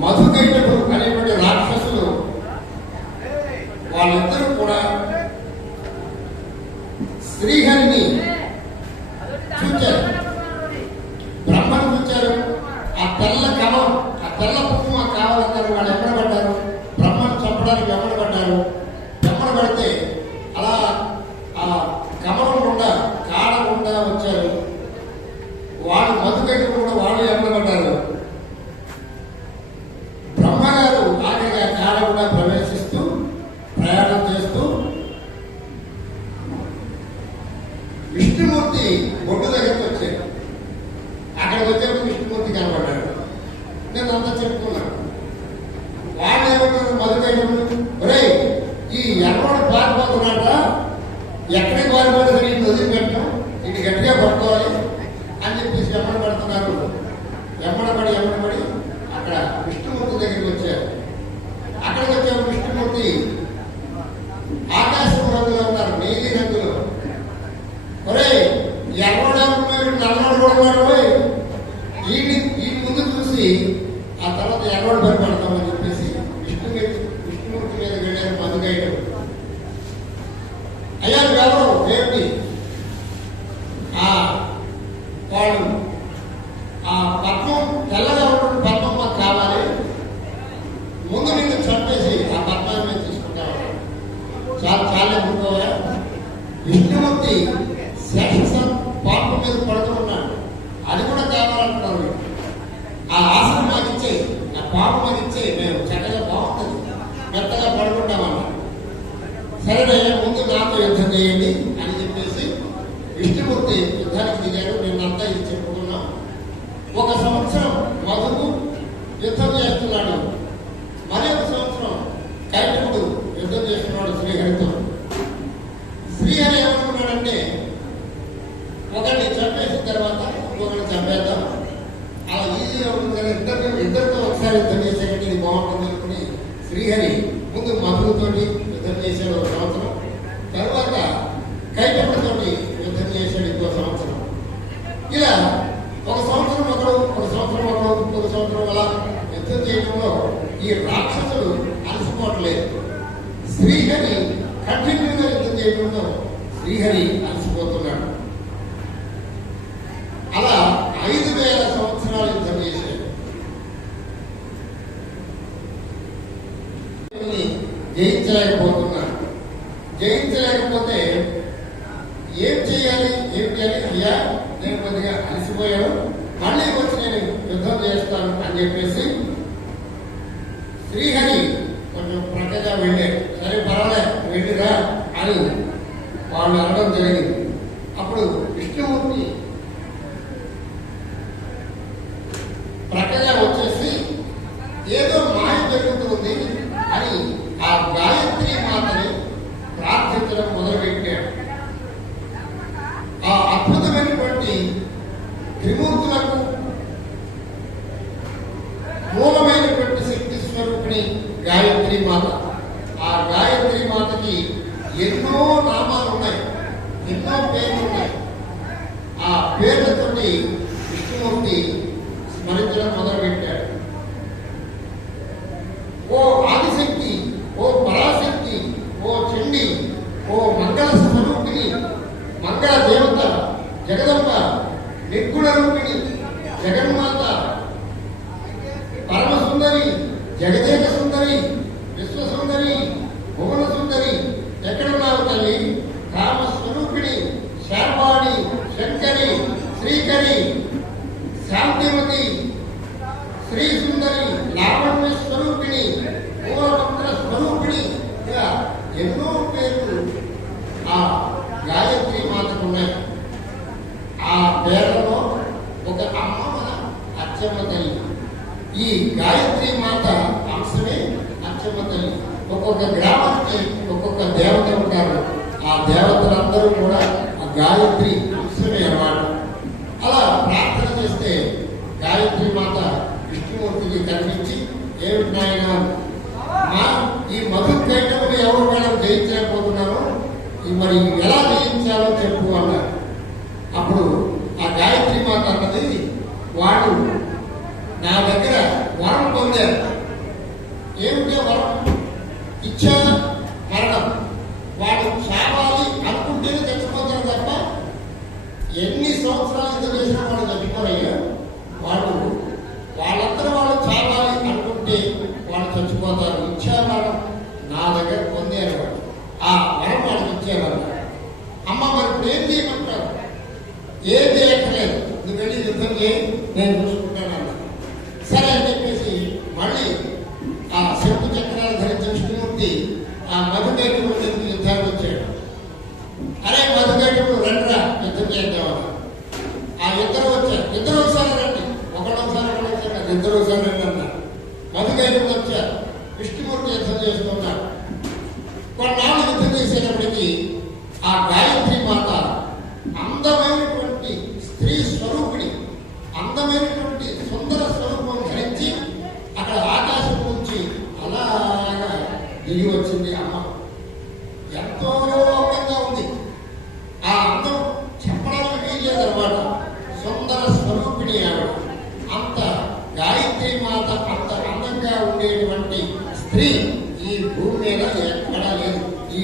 మధుకైటపు అనేటువంటి రాక్షసులు వాళ్ళిద్దరూ కూడా శ్రీహరిని చూచారు. బ్రహ్మను చూచారు. ఆ తెల్ల కమం ఆ తెల్ల కుంకుమ కావాలన్నారు వాళ్ళు ఎక్కడ పడ్డారు? బ్రహ్మను చంపడానికి ఎక్కడ పడ్డారు? ఎక్కడ పడితే అలా ఆ కమలం గుండా కాడ గుండా వచ్చారు వాళ్ళు మధుకైట కూడా వాళ్ళు ఎక్కడ పడ్డారు బ్రహ్మగారు ఆఖరిగా కాడ కూడా ప్రవేశిస్తూ ప్రయాణం చేస్తూ విష్ణుమూర్తి బొడ్డు దగ్గరికి వచ్చారు అక్కడికి వచ్చేప్పుడు విష్ణుమూర్తి కనబడ్డాడు నేను అంతా చెప్పుకున్నాను వాళ్ళు చెప్పు రే ఈ ఎర్రవాడు పారిపోతున్నాడ? ఎక్కడికి పారిపోతే నీకు వదిలిపెట్టడం ఇది గట్టిగా పట్టుకోవాలి అని చెప్పేసి ఎమ్మడ పడుతున్నారు ఎమ్మడబడి ఎమ్మడబడి అక్కడ విష్ణుమూర్తి దగ్గరికి వచ్చారు అక్కడికి వచ్చారు విష్ణుమూర్తి ఆకాశం రంగులో ఉన్నారు నీలి రంగులో ఒరే ఎర్రడు అనుకున్నాడు నల్లడు కూడా ఉన్నాడు ఓయ్. ఈయన్ని ఈ ముందు చూసి ఆ తర్వాత ఎర్రడు భయపడతామని చెప్పేసి విష్ణు మీద విష్ణుమూర్తి మీద వెళ్ళారు మధుగైడు అయ్యా ఎవరు ఏంటి ఆ వాళ్ళు ఆ పద్మం తెల్లగా ఉన్న పద్మం మాకు కావాలి ముందు నిన్ను చంపేసి ఆ పద్మాన్ని మేము తీసుకుంటాం చాలా చాలా ముందుగా విష్ణుమూర్తి శేషం పాపం మీద పడుతూ ఉన్నాడు. అది కూడా కావాలంటున్నారు ఆ ఆసనం మాకు ఇచ్చే ఆ పాపం మాకు ఇచ్చే మేము చక్కగా బాగుంటుంది. మెత్తగా పడుకుంటామన్నా సరేనయ్యా ముందు నాతో యుద్ధం చేయండి అని చెప్పేసి విష్ణుమూర్తి యుద్ధానికి దిగారు. నిన్నంతా ఇది చెప్పుకున్నాం. ఒక సంవత్సరం మధుకు యుద్ధం చేస్తున్నాడు మరి ఒక సంవత్సరం కైటకుడు యుద్ధం చేస్తున్నాడు శ్రీహరితో శ్రీహరి ఏమనుకున్నాడంటే ఒకరిని చంపేసిన తర్వాత ఇంకొకరిని చంపేద్దాం అలా ఈజీగా ఉంటుంది కదా ఇద్దరు ఇద్దరితో ఒకసారి యుద్ధం చేసేటట్టు ఇది బాగుంటుంది అనుకుని శ్రీహరి ముందు మధుతోటి యుద్ధం చేశాడు ఒక సంవత్సరం తర్వాత కైటకుడితోటి యుద్ధం చేశాడు ఇంకో సంవత్సరం. ఇలా ఒక సంవత్సరం ఒకడు ఒక సంవత్సరం ఒకడు ఇంకొక సంవత్సరం అలా యుద్ధం చేయడంలో ఈ రాక్షసులు అలసిపోవట్లేదు శ్రీహరి కంటిన్యూగా యుద్ధం చేయడంలో శ్రీహరి అలసిపోతున్నాడు. అలా ఐదు వేల సంవత్సరాలు యుద్ధం చేశాడు. జయించలేకపోతున్నాడు. జయించలేకపోతే ఏం చేయాలి? ఏం చేయాలి? అయ్యా నేను కొద్దిగా అలసిపోయాను. మళ్ళీ వచ్చి నేను యుద్ధం చేస్తాను అని చెప్పేసి శ్రీహరి కొంచెం ప్రక్కగా వెళ్ళాడు సరే పర్వాలేదు వెళ్ళిరా అని వాళ్ళు అనడం జరిగింది. అప్పుడు విష్ణుమూర్తి ప్రక్కగా వచ్చేసి ఏదో మాయ జరుగుతుంది అని ఆ గాయత్రి మాతని ప్రార్థించడం మొదలుపెట్టాడు ఆ అద్భుతమైనటువంటి త్రిమూర్తులకు మూలమైనటువంటి శక్తి స్వరూపిణి గాయత్రి మాత ఆ గాయత్రి మాతకి ఎన్నో నామాలు ఉన్నాయి. ఎన్నో పేర్లు ఉన్నాయి. ఆ పేర్లతోటి విష్ణుమూర్తి స్మరించడం మొదలుపెట్టాడు. ఓ ఆదిశక్తి ఓ పరాశక్తి ఓ చండి ఓ మంగళ స్వరూపిణి మంగళ దేవత జగదంబ నిర్గుణ రూపిణి జగన్మాత పరమసుందరి జగదే జగదేక సుందరి విశ్వ సుందరి భువన సుందరి ఎక్కడున్నావు తల్లి కామ స్వరూపిణి శార్వాణి శంకరి శ్రీకరి శాంతిమతి శ్రీ సుందరి లావణ్య స్వరూపిణి మూలమంత్ర స్వరూపిణి ఇలా ఎన్నో పేర్లు ఆ గాయత్రి మాతకు ఉన్నాయి ఆ పేర్లలో ఒక అమ్మ మన అచ్చమ్మ తల్లి ఈ గాయత్రి మాత అంశమే అచ్చమ్మ తల్లి. ఒక్కొక్క గ్రామానికి ఒక్కొక్క దేవత ఉంటారు. ఆ దేవతలందరూ కూడా ఆ గాయత్రి అంశమే అన్నమాట. అలా ప్రార్థన చేస్తే గాయత్రి మాత విష్ణుమూర్తికి కనిపించి ఏమిటి నాయన? మా ఈ మధు కైటములు ఎవరు మేడం జయించలేకపోతున్నారు? ఈ మరి ఎలా జయించాలో చెప్పు అన్నారు. అప్పుడు ఆ గాయత్రి మాత అన్నది వాడు నా దగ్గర వరం పొందారు. ఏమిటే వరం? ఇచ్చా మరణం. వాళ్ళు చాలా తిరిగి దగ్గరికి యుద్ధానికి వచ్చాడు? అరే మధుకైటప్పుడు రండిరా యుద్ధం చేద్దామని. ఆ ఇద్దరు వచ్చారు. ఇద్దరు ఒకసారి రండి. ఒకడు ఒకసారి ఒకడు ఒకసారి కాదు, ఇద్దరు ఒకసారి రండి అన్నారు. మధుకైటప్పుడు వచ్చారు. విష్ణుమూర్తి యుద్ధం చేస్తున్నారు. కొన్నాళ్ళు యుద్ధం చేసేటప్పటికి ఆ గాయత్రి మాత అందమైనటువంటి స్త్రీ స్వరూపిణి అందమైనటువంటి సుందర స్వరూపం ధరించి అక్కడ ఆకాశం నుంచి అలాగా దిగి వచ్చింది అమ్మ ఎంతో అందంగా ఉంది ఆ అందం చెప్పడానికి వీల్లేదన్నమాట సుందర స్వరూపిణి ఆవిడ అంత గాయత్రి మాత అంత అందంగా ఉండేటువంటి స్త్రీ ఈ భూమి మీద ఎక్కడా లేదు ఈ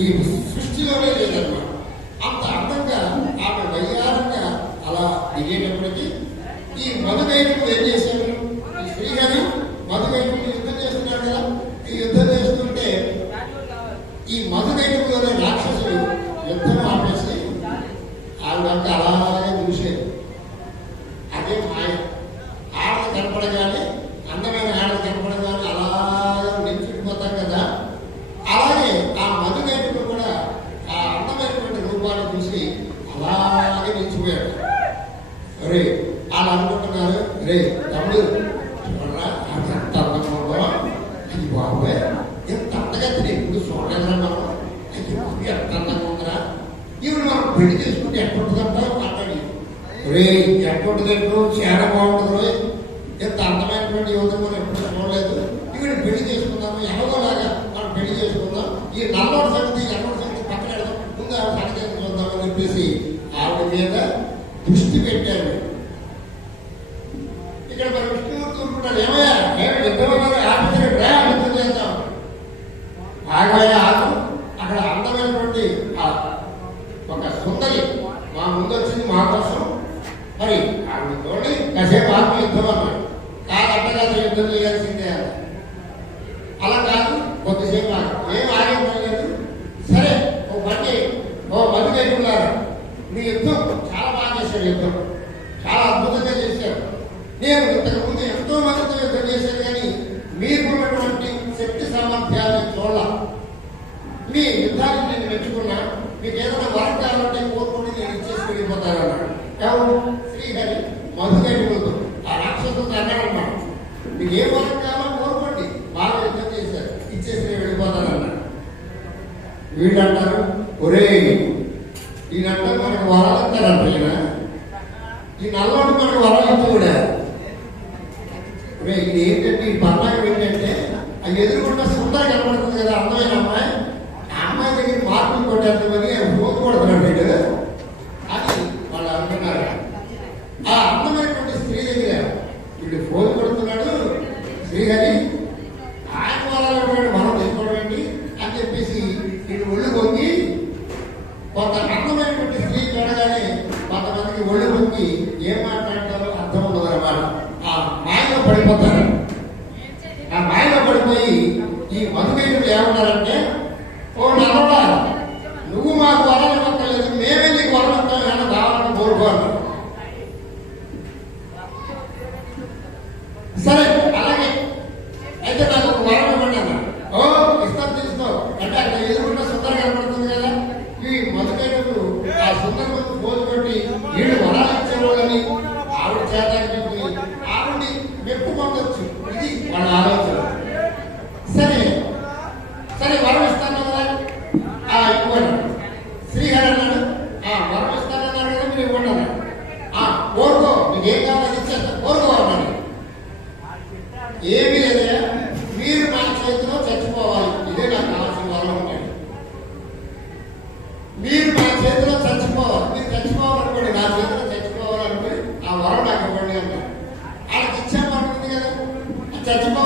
ఈ సృష్టిలోనే లేదన్నమాట అంత అందంగా ఆమె వయ్యారంగా అలా దిగేటప్పటికి ఈ మధుగైపు ఏం చేశారు ఈ శ్రీహరి మధుగైపు యుద్ధం చేస్తున్నాడు కదా ఈ యుద్ధం చేస్తుంటే ఈ మధుగైపులోనే రాక్షసులు యుద్ధం ఆపేసి ఆవిడంతా అలాగే చూసేది అదే మాయ ఆడ కనపడగానే అందమైన ఆడ కనపడగానే అలాగే నిలిచిపోతాం కదా అలాగే ఆ మధుగైపులు కూడా ఆ అందమైనటువంటి రూపాన్ని చూసి అలాగే నిలిచిపోయాడు అరే వాళ్ళు అనుకుంటున్నారు రే తమ్ముడు చూడరా ఆమె ఎంత అందంగా ఉందో అది బాబోయ్ ఎంత అంతగా ఎప్పుడు చూడలేదురా మనం అది బాబు ఎంత అందంగా ఉందిరా ఇవి మనం పెళ్ళి చేసుకుంటే ఎట్టుంటుందంట మాట్లాడి రే ఎటువంటి ఎప్పుడు చాలా బాగుంటుంది. ఎంత అందమైనటువంటి యువత మనం ఎప్పుడు చూడలేదు. ఇక్కడ పెళ్ళి చేసుకుందాము. ఎలాగోలాగా మనం పెళ్ళి చేసుకుందాం. ఈ నల్లోడి సంగతి ఎన్నోడి సంగతి పక్కన ముందు ఆవిడ సంగతి ఎందుకు చూద్దామని చెప్పేసి ఆవిడ మీద దృష్టి పెట్టారు ఇక్కడ మరి విష్ణుమూర్తి ఉంటున్నాడు ఏమయ్యా నేను యుద్ధంలో ఆపించాడు రా యుద్ధం చేద్దాం ఆగమయ్య ఆగు అక్కడ అందమైనటువంటి ఆ ఒక సుందరి మా ముందు వచ్చింది మా కోసం మరి ఆవిడ తోడి కాసేపు ఆత్మ యుద్ధం అన్నాడు కాదు అట్టగా యుద్ధం చేయాల్సిందే అన్నాడు. అలా కాదు కొద్దిసేపు ఆగు ఏం ఆగలేదు సరే ఓ పని ఓ పని చేయకున్నారు మీ యుద్ధం చాలా బాగా చేశారు యుద్ధం చాలా అద్భుతంగా చేశారు నేను ఇంతకు ముందు ఎంతో చేసేది యుద్ధం చేశాను కానీ మీకున్నటువంటి శక్తి సామర్థ్యాన్ని చూడాల? మీ యుద్ధాన్ని నేను మెచ్చుకున్నా మీకు ఏదైనా వరం కావాలంటే కోరుకుని నేను ఇచ్చేసి వెళ్ళిపోతాను అన్నాడు ఎవరు? శ్రీహరి మధుగైపులతో ఆ రాక్షసులతో అన్నాడన్నమాట మీకు ఏ వరం కావాలో కోరుకోండి? బాగా యుద్ధం చేశారు. ఇచ్చేసి నేను వెళ్ళిపోతాను అన్నాడు వీళ్ళు అంటారు ఒరే ఈయనంటే మనకు వరాలు ఇస్తారంట ఈయన. ఈ నల్లోడు మనకు వరాలు ఇస్తూ కూడా ఒరే ఇది ఏంటంటే ఈ పన్నాగం ఏంటంటే అది ఎదురుకుండా సుందర కనబడుతుంది కదా అందమైన అమ్మాయి ఆ అమ్మాయి దగ్గర మార్పులు కొట్టేద్దామని ఫోన్ కొడుతున్నాడు వీడు ఏమీ లేదయ్యా. మీరు నా చేతిలో చచ్చిపోవాలి. ఇదే నాకు కావాల్సిన వరం ఉంటాయి మీరు నా చేతిలో చచ్చిపోవాలి. మీరు చచ్చిపోవాలనుకోండి నా చేతిలో చచ్చిపోవాలనుకోండి ఆ వరం నాకు ఇవ్వండి అంటారు. ఆయనకి ఇచ్చామనుకుంది కదా చచ్చిపోవాలనుకుంటేనే కదా. చావు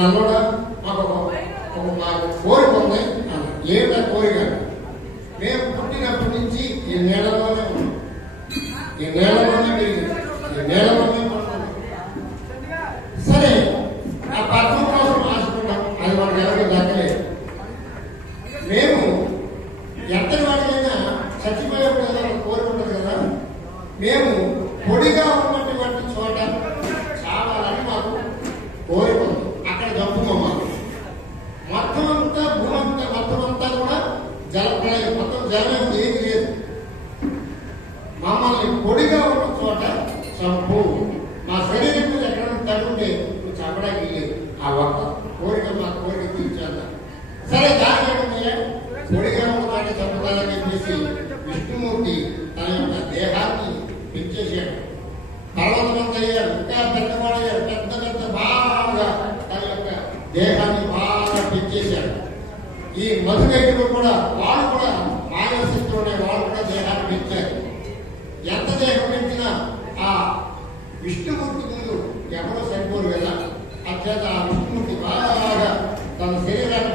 ఓ నల్లోడా మాకు ఒక ఒక మాకు కోరిక ఉంది అన్నారు. ఏమిటా కోరిక మేము పుట్టినప్పటి నుంచి ఈ నేలలోనే ఉన్నాం ఈ నేలలోనే పెరిగింది ఈ నేలలోనే పడుతున్నాం సరే ఆ పద్మం కోసం ఆశపడ్డాం అది మనకు ఎవరికి దక్కలేదు మేము ఎంతటి వాడికైనా చచ్చిపోయేప్పుడు ఏదైనా కోరిక ఉంటుంది కదా మేము పొడిగా ఉన్నటువంటి చోట చావాలని మాకు కోరిక ఉంది అక్కడ చంపుకోమా మొత్తం అంతా భూమంతా మొత్తం అంతా కూడా జలప్రలయం మొత్తం జలం ఏది లేదు మమ్మల్ని పొడిగా ఉన్న చోట చంపు. మా శరీరం మీద ఎక్కడ తగ్గుంటే నువ్వు చంపడానికి లేదు. ఆ ఒక్క కోరిక మా కోరిక తీర్చాను సరే దాని ఏమన్నాయా పొడిగా ఉన్న చోట చంపుతానని చెప్పేసి విష్ణుమూర్తి తన యొక్క దేహాన్ని పెంచేశాడు. అయ్యారు ఇంకా పెద్దవాడయ్యారు పెద్ద పెద్ద బాగా తన యొక్క దేహాన్ని బాగా పెంచేశాడు ఈ మధురైతులు కూడా వాళ్ళు కూడా మానసిస్తున్న వాళ్ళు కూడా ఎంత దేహం ఆ విష్ణుమూర్తి ముందు ఎవరో సరిపోరు కదా? అత్యంత ఆ విష్ణుమూర్తి బాగా తన శరీరాన్ని